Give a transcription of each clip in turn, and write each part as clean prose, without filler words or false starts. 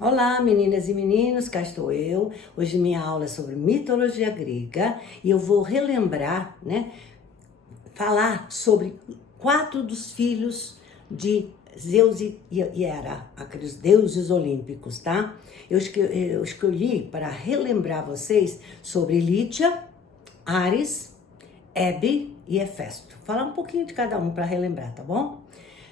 Olá, meninas e meninos, cá estou eu. Hoje minha aula é sobre mitologia grega e eu vou relembrar, falar sobre 4 dos filhos de Zeus e Hera, aqueles deuses olímpicos, tá? Eu escolhi para relembrar vocês sobre Lítia, Ares, Hebe e Hefesto. Falar um pouquinho de cada um para relembrar, tá bom?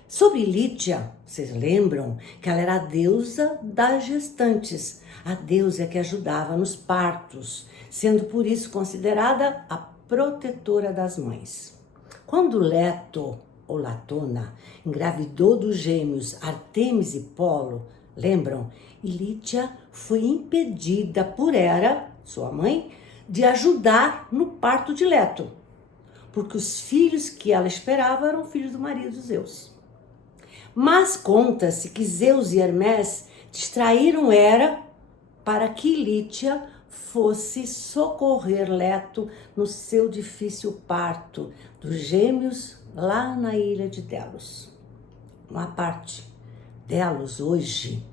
Sobre Lítia, vocês lembram que ela era a deusa das gestantes, a deusa que ajudava nos partos, sendo por isso considerada a protetora das mães. Quando Leto, ou Latona, engravidou dos gêmeos Artemis e Polo, lembram? E Lítia foi impedida por Hera, sua mãe, de ajudar no parto de Leto, porque os filhos que ela esperava eram filhos do marido de Zeus. Mas conta-se que Zeus e Hermes distraíram Hera para que Lítia fosse socorrer Leto no seu difícil parto dos gêmeos lá na ilha de Delos. Uma parte, Delos hoje,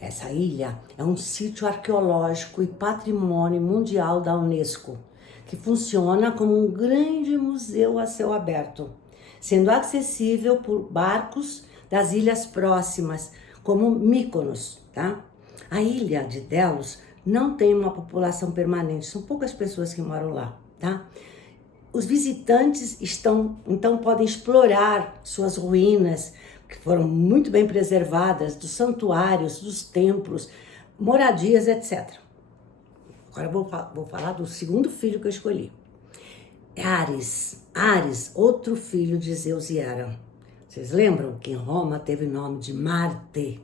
essa ilha é um sítio arqueológico e patrimônio mundial da Unesco, que funciona como um grande museu a céu aberto, sendo acessível por barcos das ilhas próximas, como Mykonos, tá? A ilha de Delos não tem uma população permanente, são poucas pessoas que moram lá, tá? Os visitantes então podem explorar suas ruínas, que foram muito bem preservadas, dos santuários, dos templos, moradias, etc. Agora eu vou falar do segundo filho que eu escolhi. Ares, outro filho de Zeus e Hera. Vocês lembram que em Roma teve o nome de Marte?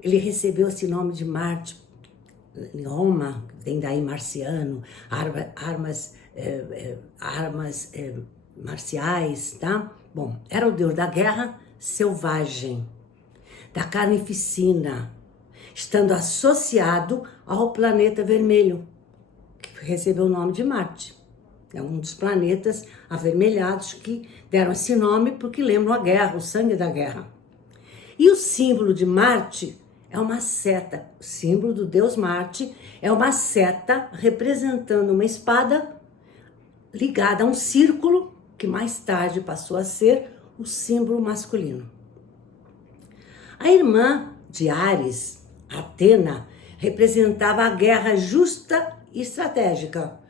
Ele recebeu esse nome de Marte em Roma, vem daí marciano, armas marciais, tá? Bom, era o deus da guerra selvagem, da carnificina, estando associado ao planeta vermelho, que recebeu o nome de Marte. É um dos planetas avermelhados que deram esse nome porque lembram a guerra, o sangue da guerra. E o símbolo de Marte é uma seta. O símbolo do deus Marte é uma seta representando uma espada ligada a um círculo que mais tarde passou a ser o símbolo masculino. A irmã de Ares, Atena, representava a guerra justa e estratégica,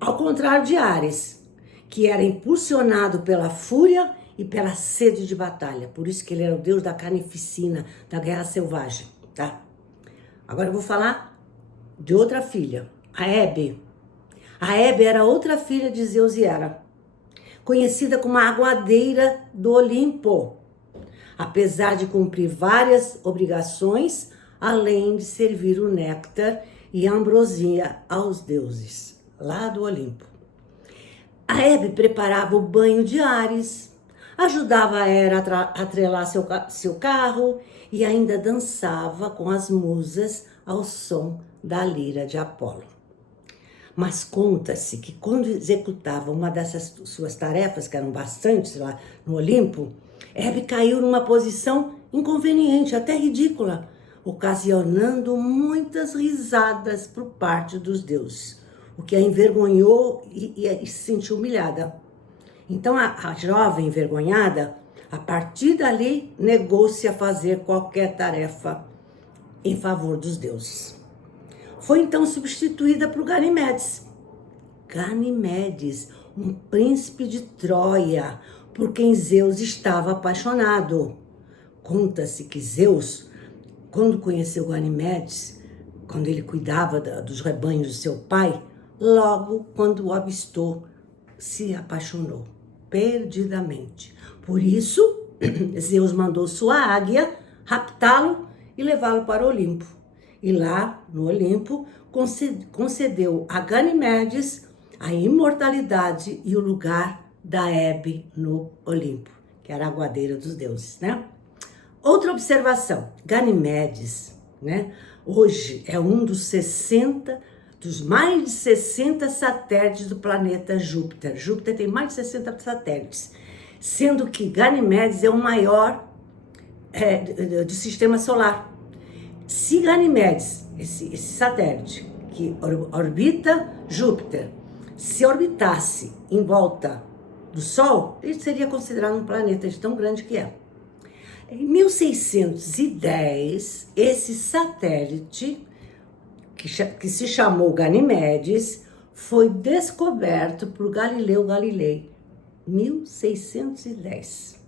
ao contrário de Ares, que era impulsionado pela fúria e pela sede de batalha. Por isso que ele era o deus da carnificina, da guerra selvagem, tá? Agora eu vou falar de outra filha, a Hebe. A Hebe era outra filha de Zeus e Hera, conhecida como a aguadeira do Olimpo, apesar de cumprir várias obrigações, além de servir o néctar e a ambrosia aos deuses lá do Olimpo. A Hebe preparava o banho de Ares, ajudava a Hera a atrelar seu carro e ainda dançava com as musas ao som da lira de Apolo. Mas conta-se que quando executava uma dessas suas tarefas, que eram bastantes lá no Olimpo, Hebe caiu numa posição inconveniente, até ridícula, ocasionando muitas risadas por parte dos deuses, o que a envergonhou e se sentiu humilhada. Então a jovem envergonhada, a partir dali, negou-se a fazer qualquer tarefa em favor dos deuses. Foi então substituída por Ganimedes. Ganimedes, um príncipe de Troia, por quem Zeus estava apaixonado. Conta-se que Zeus, quando conheceu Ganimedes, quando ele cuidava dos rebanhos do seu pai, logo quando o avistou, se apaixonou perdidamente. Por isso, Zeus mandou sua águia raptá-lo e levá-lo para o Olimpo. E lá, no Olimpo, concedeu a Ganimedes a imortalidade e o lugar da Hebe no Olimpo, que era a aguadeira dos deuses, né? Outra observação, Ganimedes, hoje é um dos mais de 60 satélites do planeta Júpiter. Júpiter tem mais de 60 satélites, sendo que Ganimedes é o maior do sistema solar. Se Ganimedes, esse satélite que orbita Júpiter, se orbitasse em volta do Sol, ele seria considerado um planeta de tão grande que é. Em 1610, esse satélite, que se chamou Ganimedes, foi descoberto por Galileu Galilei. 1610.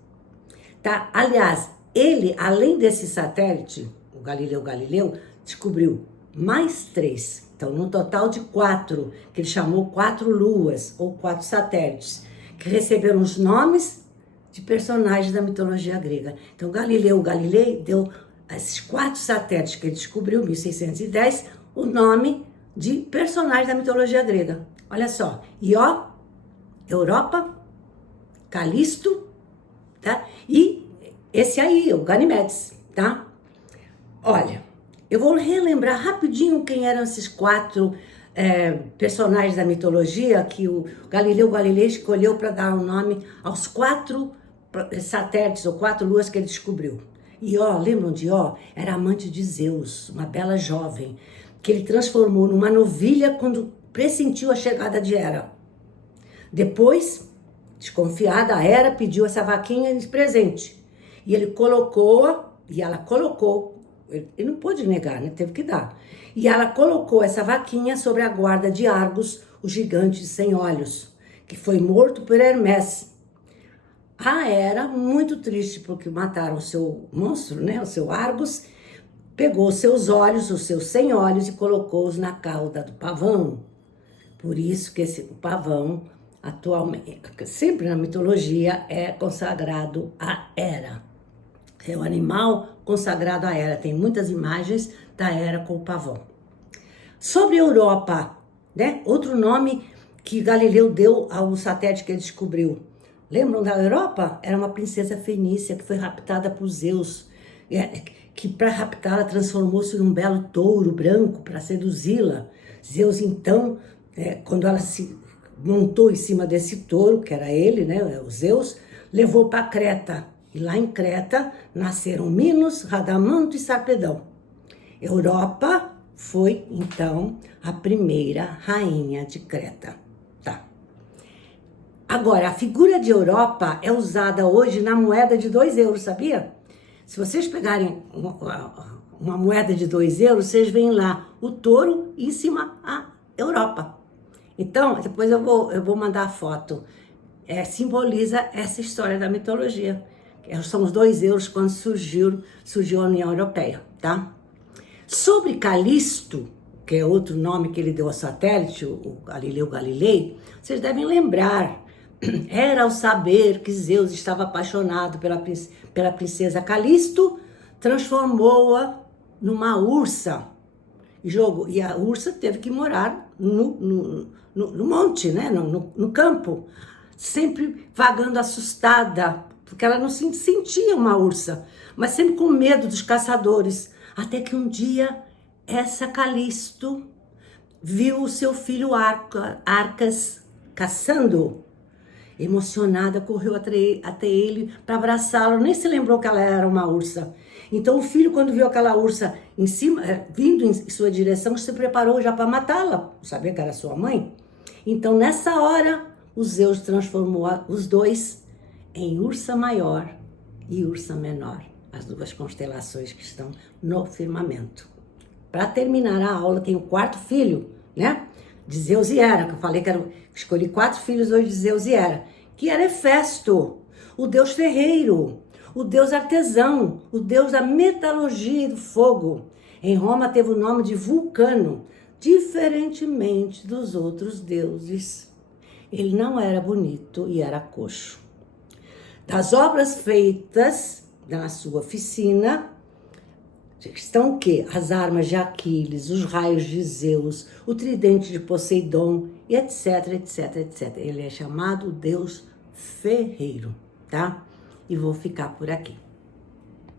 Tá? Aliás, ele, além desse satélite, o Galileu Galileu, descobriu mais 3. Então, no total de 4, que ele chamou 4 luas, ou 4 satélites, que receberam os nomes de personagens da mitologia grega. Então, Galileu Galilei deu a esses 4 satélites que ele descobriu, em 1610, o nome de personagens da mitologia grega. Olha só, Ió, Europa, Calisto, tá? E esse aí, o Ganimedes, tá? Olha, eu vou relembrar rapidinho quem eram esses 4 personagens da mitologia que o Galileu Galilei escolheu para dar o nome aos 4 satélites ou 4 luas que ele descobriu. Ió, lembram de Ió? Era amante de Zeus, uma bela jovem, que ele transformou numa novilha quando pressentiu a chegada de Hera. Depois, desconfiada, a Hera pediu essa vaquinha de presente. E ele colocou, e ela colocou, ele não pôde negar, né? Teve que dar. E ela colocou essa vaquinha sobre a guarda de Argos, o gigante sem olhos, que foi morto por Hermes. A Hera, muito triste porque mataram o seu monstro, né? O seu Argos, pegou os seus olhos, os seus 100 olhos, e colocou-os na cauda do pavão. Por isso que o pavão, atualmente, sempre na mitologia, é consagrado a Hera. É o animal consagrado a Hera. Tem muitas imagens da Hera com o pavão. Sobre a Europa, né? Outro nome que Galileu deu ao satélite que ele descobriu. Lembram da Europa? Era uma princesa fenícia que foi raptada por Zeus. Que para raptá-la transformou-se num belo touro branco para seduzi-la. Zeus, então, quando ela se montou em cima desse touro, que era ele, né, o Zeus, levou para Creta. E lá em Creta nasceram Minos, Radamanto e Sarpedão. Europa foi, então, a primeira rainha de Creta. Tá. Agora, a figura de Europa é usada hoje na moeda de 2 euros, sabia? Se vocês pegarem uma moeda de 2 euros, vocês veem lá o touro e em cima a Europa. Então, depois eu vou mandar a foto. Simboliza essa história da mitologia. São os 2 euros quando surgiu a União Europeia, tá? Sobre Calisto, que é outro nome que ele deu ao satélite, o Galileu Galilei, vocês devem lembrar. Era ao saber que Zeus estava apaixonado pela princesa Calisto, transformou-a numa ursa. E a ursa teve que morar no monte, né? no campo, sempre vagando assustada, porque ela não se sentia uma ursa, mas sempre com medo dos caçadores. Até que um dia, essa Calisto viu o seu filho Arcas caçando. Emocionada, correu até ele para abraçá-lo, nem se lembrou que ela era uma ursa. Então o filho, quando viu aquela ursa em cima, vindo em sua direção, se preparou já para matá-la, sabia que era sua mãe. Então nessa hora, o Zeus transformou os 2 em Ursa Maior e Ursa Menor, as 2 constelações que estão no firmamento. Para terminar a aula, tem o 4º filho, né? De Zeus e Hera, que eu falei que escolhi 4 filhos hoje de Zeus e Hera, que era Hefesto, o deus ferreiro, o deus artesão, o deus da metalurgia e do fogo. Em Roma teve o nome de Vulcano, diferentemente dos outros deuses. Ele não era bonito e era coxo. Das obras feitas na sua oficina, estão o quê? As armas de Aquiles, os raios de Zeus, o tridente de Poseidon, e etc, etc, etc. Ele é chamado Deus Ferreiro, tá? E vou ficar por aqui.